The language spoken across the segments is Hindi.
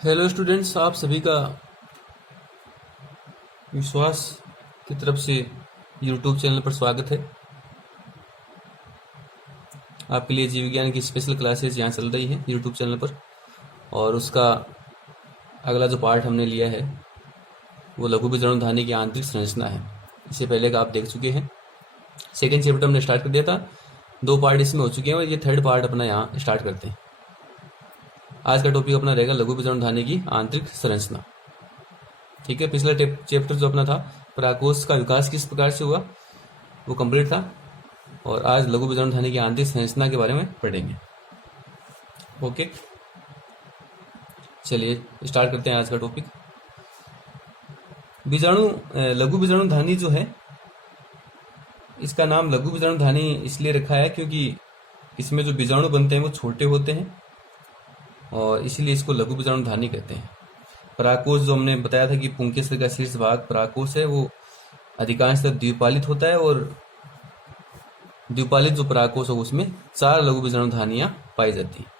हेलो स्टूडेंट्स, आप सभी का विश्वास की तरफ से यूट्यूब चैनल पर स्वागत है। आपके लिए जीव विज्ञान की स्पेशल क्लासेस यहाँ चल रही है यूट्यूब चैनल पर, और उसका अगला जो पार्ट हमने लिया है वो लघु बीजाणु धानी की आंतरिक संरचना है। इससे पहले का आप देख चुके हैं। सेकेंड चैप्टर हमने स्टार्ट कर दिया था, 2 पार्ट इसमें हो चुके हैं और ये थर्ड पार्ट अपना यहाँ स्टार्ट करते हैं। आज का टॉपिक अपना रहेगा लघु बीजाणु धानी की आंतरिक संरचना। ठीक है, पिछला चैप्टर जो अपना था परागकोश का विकास किस प्रकार से हुआ वो कंप्लीट था, और आज लघु बीजाणु धानी की आंतरिक संरचना के बारे में पढ़ेंगे। ओके, चलिए स्टार्ट करते हैं आज का टॉपिक। लघु बीजाणु धानी जो है, इसका नाम लघु बीजाणु धानी इसलिए रखा है क्योंकि इसमें जो बीजाणु बनते हैं वो छोटे होते हैं और इसीलिए इसको लघु बीजाणु धानी कहते हैं। परागकोश जो हमने बताया था कि पुंकेसर का शीर्ष भाग परागकोश है, वो अधिकांशतः द्विपालित होता है, और द्विपालित जो परागकोश हो उसमें 4 लघु बीजाणु धानियां पाई जाती हैं।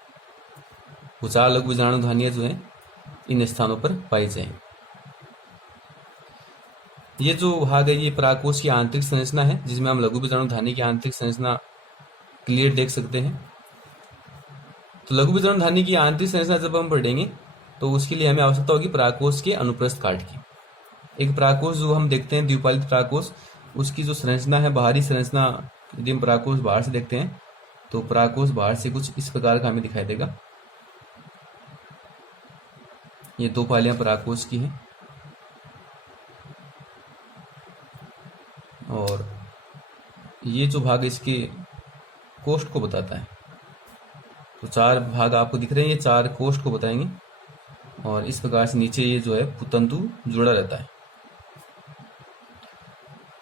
वो 4 लघु बीजाणु धानियां जो है इन स्थानों पर पाई जाएंगी। ये जो भाग है ये परागकोश की आंतरिक संरचना है, जिसमें हम लघु बीजाणु धानी की आंतरिक संरचना क्लियर देख सकते हैं। तो लघु बीजाणु धानी की आंतरिक संरचना जब हम पढ़ेंगे तो उसके लिए हमें आवश्यकता होगी परागकोश के अनुप्रस्थ काट की। एक परागकोश जो हम देखते हैं द्विपालित परागकोश, उसकी जो संरचना है, बाहरी संरचना, यदि हम परागकोश बाहर से देखते हैं तो परागकोश बाहर से कुछ इस प्रकार का हमें दिखाई देगा। ये 2 पालियां परागकोश की हैं और ये जो भाग इसके कोष्ठ को बताता है। तो 4 भाग आपको दिख रहे हैं, ये 4 कोष्ठ को बताएंगे, और इस प्रकार से नीचे ये जो है पुतंतु जुड़ा रहता है।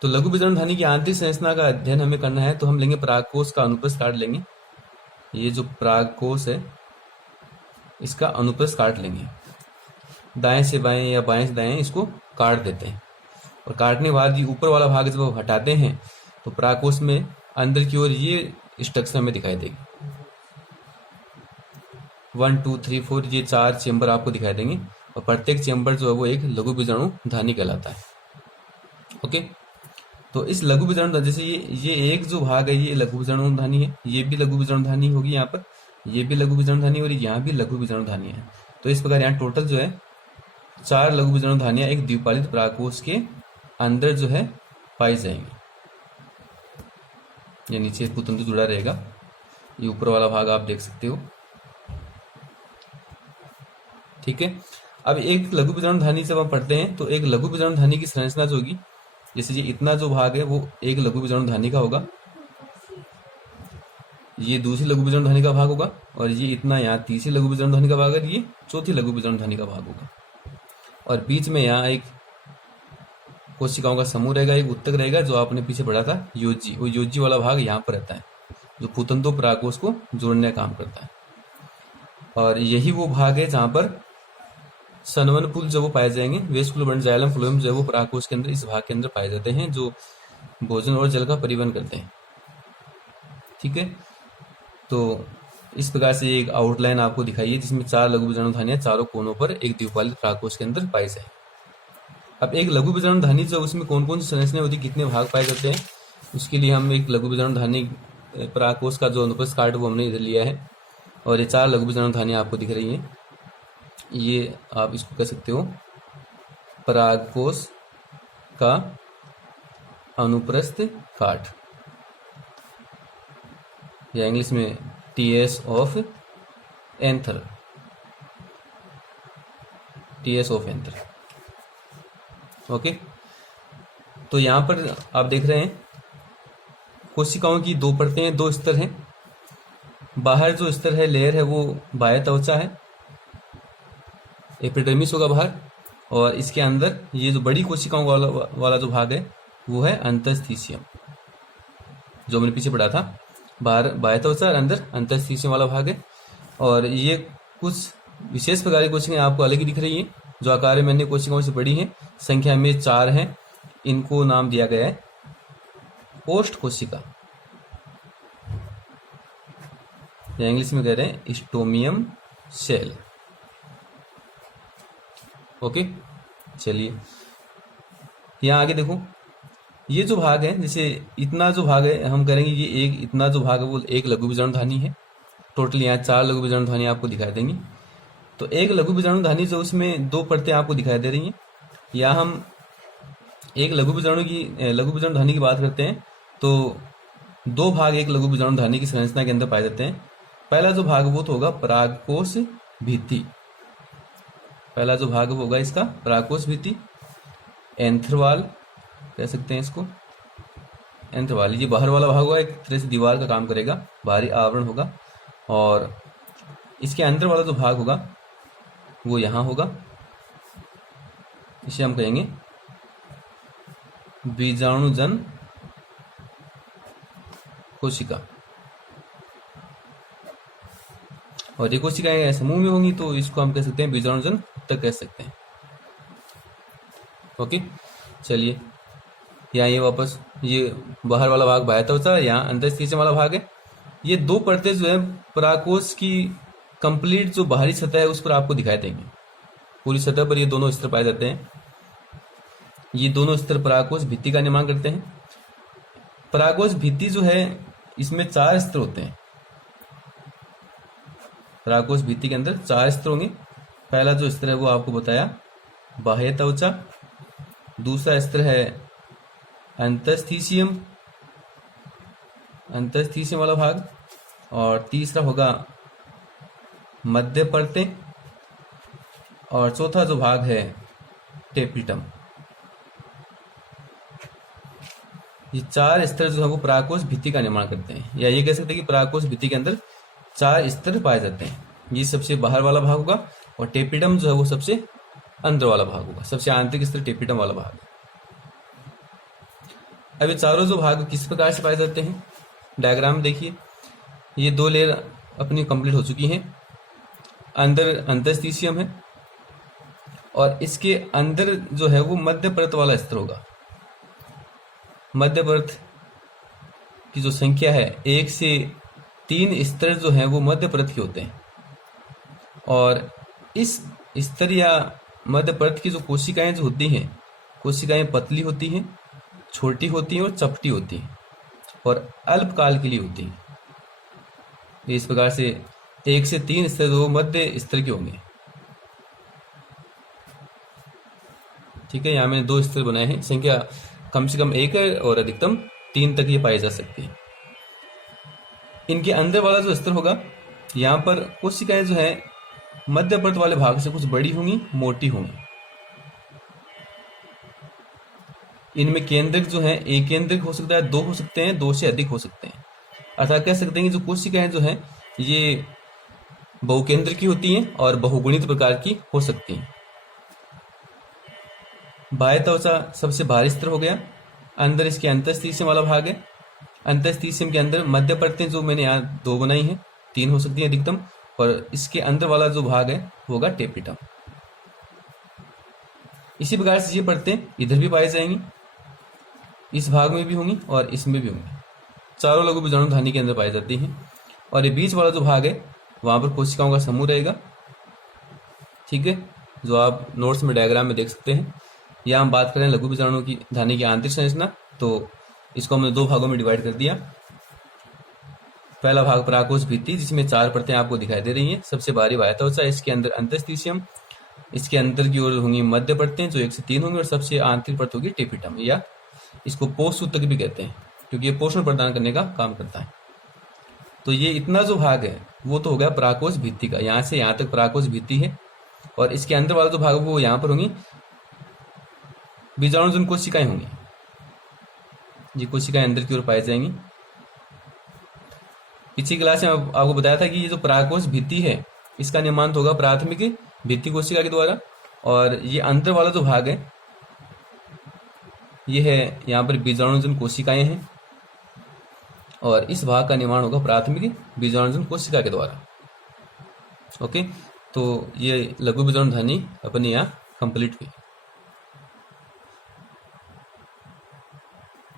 तो लघु बीजाणु धानी की आंतरिक संरचना का अध्ययन हमें करना है तो हम लेंगे परागकोश का अनुप्रस्थ काट लेंगे। ये जो परागकोश है इसका अनुप्रस्थ काट लेंगे, दाएं से बाएं या बाएं से दाएं इसको काट देते हैं, और काटने के बाद ये ऊपर वाला भाग जब हटाते हैं तो परागकोश में अंदर की ओर ये स्ट्रक्चर हमें दिखाई देगी। 1 2 3 4 ये 4 चेंबर आपको दिखाई देंगे, और प्रत्येक चेंबर जो है वो एक लघु बीजाणु धानी कहलाता है। ओके, तो इस लघु बीजाणु, जैसे ये एक जो भाग है ये लघु बीजाणु धानी है, ये भी लघु बीजाणु धानी होगी, यहाँ पर ये भी लघु बीजाणु धानी और यहाँ भी लघु बीजाणु धानी है। तो इस प्रकार यहाँ टोटल जो है 4 लघु बीजाणु धानियां एक द्विपालित परागकोश के अंदर जो है पाई जाएंगी। ये नीचे पुतंतु जुड़ा रहेगा, ये ऊपर वाला भाग आप देख सकते हो। ठीक है, अब एक लघु बीजाणु धानी जब हम पढ़ते हैं तो एक लघु बीजाणु धानी की संरचना जो होगी, जैसे ये इतना जो भाग है वो एक लघु बीजाणु धानी का होगा, ये दूसरी लघु बीजाणु धानी का भाग होगा, और ये इतना यहाँ तीसरी लघु बीजाणु धानी का भाग है, ये चौथी लघु बीजाणु धानी का भाग होगा, और बीच में यहाँ एक कोशिकाओं का समूह रहेगा, एक उत्तक रहेगा जो आपने पीछे पढ़ा था योजी। वो योजी वाला भाग यहाँ पर रहता है जो पुतंतु परागकोश को जोड़ने का काम करता है, और यही वो भाग है जहाँ पर सनवन पुल जो वो पाए जाएंगे, वेस्कुलर जाइलम फ्लोएम जो है वो परागकोश के अंदर, इस भाग के अंदर पाए जाते हैं, जो भोजन और जल का परिवहन करते हैं। ठीक है, तो इस प्रकार से एक आउटलाइन आपको दिखाई है जिसमें 4 लघु बीजाणु धानियां चारों कोनों पर एक द्विपालित परागकोश के अंदर पाई जाए। अब एक लघु बीजाणु धानी जो उसमें कौन कौन सी संरचना होती है, कितने भाग पाए जाते हैं, उसके लिए हम एक लघु बीजाणु धानी परागकोश का जो अनुप्रस्थ काट वो हमने इधर लिया है, और ये 4 लघु बीजाणु धानियां आपको दिख रही हैं। ये आप इसको कह सकते हो परागकोश का अनुप्रस्थ काट, या इंग्लिश में TS of anther, TS of anther. Okay, तो यहां पर आप देख रहे हैं कोशिकाओं की 2 परतें हैं, 2 स्तर हैं। बाहर जो स्तर है, लेयर है, वो बाह्य त्वचा है, एपिडर्मिस होगा बाहर, और इसके अंदर ये जो बड़ी कोशिकाओं वाला जो भाग है वो है अंतस्थीशियम, जो मैंने पीछे पढ़ा था। बाहर बाह्य त्वचा और अंदर अंतस्थीशियम वाला भाग है, और ये कुछ विशेष प्रकार की कोशिकाएं आपको अलग ही दिख रही हैं जो आकार में अन्य कोशिकाओं से बड़ी हैं, संख्या में 4 हैं। इनको नाम दिया गया है ओष्ठ कोशिका, या इंग्लिश में कह रहे हैं स्टोमियम सेल। ओके, चलिए यहाँ आगे देखो, ये जो भाग है, जैसे इतना जो भाग है हम करेंगे, ये एक इतना जो भाग है वो एक लघु बीजाणु धानी है। टोटल यहाँ 4 लघु बीजाणु धानी आपको दिखाई देंगी। तो एक लघु बीजाणु धानी जो उसमें 2 परतें आपको दिखाई दे रही हैं। या हम एक लघु बीजाणु धानी की बात करते हैं तो 2 भाग एक लघु बीजाणु धानी की संरचना के अंदर पाए जाते हैं। पहला जो भाग वो तो होगा परागकोश भित्ति। पहला जो भाग होगा इसका परागकोश भित्ति, एंथर वॉल कह सकते हैं इसको, एंथर वॉल। ये बाहर वाला भाग होगा, एक तरह से दीवार का काम करेगा, बाहरी आवरण होगा। और इसके अंदर वाला जो भाग होगा वो यहाँ होगा, इसे हम कहेंगे बीजाणुजन कोशिका। और ये कोशिकाएं समूह में होंगी तो इसको हम कह सकते हैं बीजाणुजन तक कह सकते हैं। ओके, चलिए यहाँ ये वापस ये बाहर वाला भाग बाह्य त्वचा, यहाँ अंतःस्थितिज वाला भाग है। ये 2 परतें जो है परागकोश की कंप्लीट जो बाहरी सतह है उस पर आपको दिखाई देंगे। पूरी सतह पर ये दोनों स्तर पाए जाते हैं। ये दोनों स्तर परागकोश भित्ति का निर्माण करते हैं। परागकोश भित्ति जो है इसमें 4 स्तर होते हैं। परागकोश भित्ति के अंदर 4 स्तर होंगे। पहला जो स्तर है वो आपको बताया बाह्य त्वचा, दूसरा स्तर है अंतःस्थितियम वाला भाग, और तीसरा होगा मध्य परतें, और चौथा जो भाग है टेपिटम। ये 4 स्तर जो है वो परागकोश भित्ति का निर्माण करते हैं, या ये कह सकते हैं कि परागकोश भित्ति के अंदर 4 स्तर पाए जाते हैं। ये सबसे बाहर वाला भाग होगा, और टेपिटम जो है वो सबसे अंदर वाला भाग होगा, सबसे आंतरिक स्तर टेपिटम वाला भाग। अब ये चारों जो भाग किस प्रकार से पाए जाते हैं, डायग्राम देखिए। ये 2 लेयर अपनी कंप्लीट हो चुकी हैं। अंदर अंतःस्थितियम है, और इसके अंदर जो है वो मध्य परत वाला स्तर होगा। मध्य परत की जो संख्या है 1 से 3 स्तर जो है वो मध्य परत के होते हैं। और इस स्तर या मध्य परत की जो कोशिकाएं जो होती हैं, कोशिकाएं पतली होती हैं, छोटी होती हैं और चपटी होती हैं, और अल्पकाल के लिए होती हैं। इस प्रकार से 1 से 3 स्तर जो मध्य स्तर के होंगे। ठीक है, यहाँ मैंने 2 स्तर बनाए हैं। संख्या कम से कम 1 है और अधिकतम 3 तक ये पाई जा सकती है। इनके अंदर वाला जो स्तर होगा, यहाँ पर कोशिकाएं जो है मध्य परत वाले भाग से कुछ बड़ी होंगी, मोटी होंगी। इनमें केंद्रक जो है एक केंद्रक हो सकता है, 2 हो सकते हैं, 2 से अधिक हो सकते हैं। अर्थात कह सकते हैं कि जो कोशिकाएं जो है ये बहुकेंद्र की होती हैं और बहुगुणित प्रकार की हो सकती हैं। बाह्य त्वचा सबसे बाहरी स्तर हो गया। अंदर इसके अंतःस्थितियम वाला भाग है। अंतःस्थितियम के अंदर मध्य परतें जो मैंने यहाँ 2 बनाई हैं, 3 हो सकती हैं अधिकतम, और इसके अंदर वाला जो भाग है वो होगा टेपिटम। इसी प्रकार से ये परतें इधर भी पाई जाएंगी, इस भाग में भी होंगी और इसमें भी होंगी। चारों लघु बीजाणु धानी के अंदर पाई जाती हैं। और ये बीच वाला जो भाग है वहां पर कोशिकाओं का समूह रहेगा। ठीक है, जो आप नोट्स में डायग्राम में देख सकते हैं। यहाँ हम बात करें लघु बीजाणु की धानी की आंतरिक संरचना, तो इसको हमने 2 भागों में डिवाइड कर दिया। पहला भाग परागकोश भित्ति, जिसमें 4 परतें आपको दिखाई दे रही हैं। सबसे बाहरी बाह्य त्वचा, इसके अंदर अंतःस्थितियम, इसके अंदर की ओर होंगी मध्य परतें जो 1 से 3 होंगी, और सबसे आंतरिक परत होगी टेपिटम, या इसको पोषसूत्रक भी कहते हैं क्योंकि ये पोषण प्रदान करने का काम करता है। तो ये इतना जो भाग है वो तो हो गया परागकोश भित्ति का, यहाँ से यहाँ तक परागकोश भित्ति है। और इसके अंदर वाला जो भाग वो यहाँ पर होंगी बीजाणुजन कोशिकाएं होंगी। ये कोशिकाएं अंदर की ओर पाई जाएंगी। पिछली क्लास में आपको बताया था कि ये जो परागकोश भित्ति है इसका निर्माण होगा प्राथमिक भित्ति कोशिका के द्वारा, और ये अंदर वाला जो भाग है ये है यहाँ पर बीजाणुजन कोशिकाएं हैं, और इस भाग का निर्माण होगा प्राथमिक बीजाणुजन कोशिका के द्वारा। ओके, तो ये लघु बीजाणु धानी अपने यहाँ कंप्लीट हुई।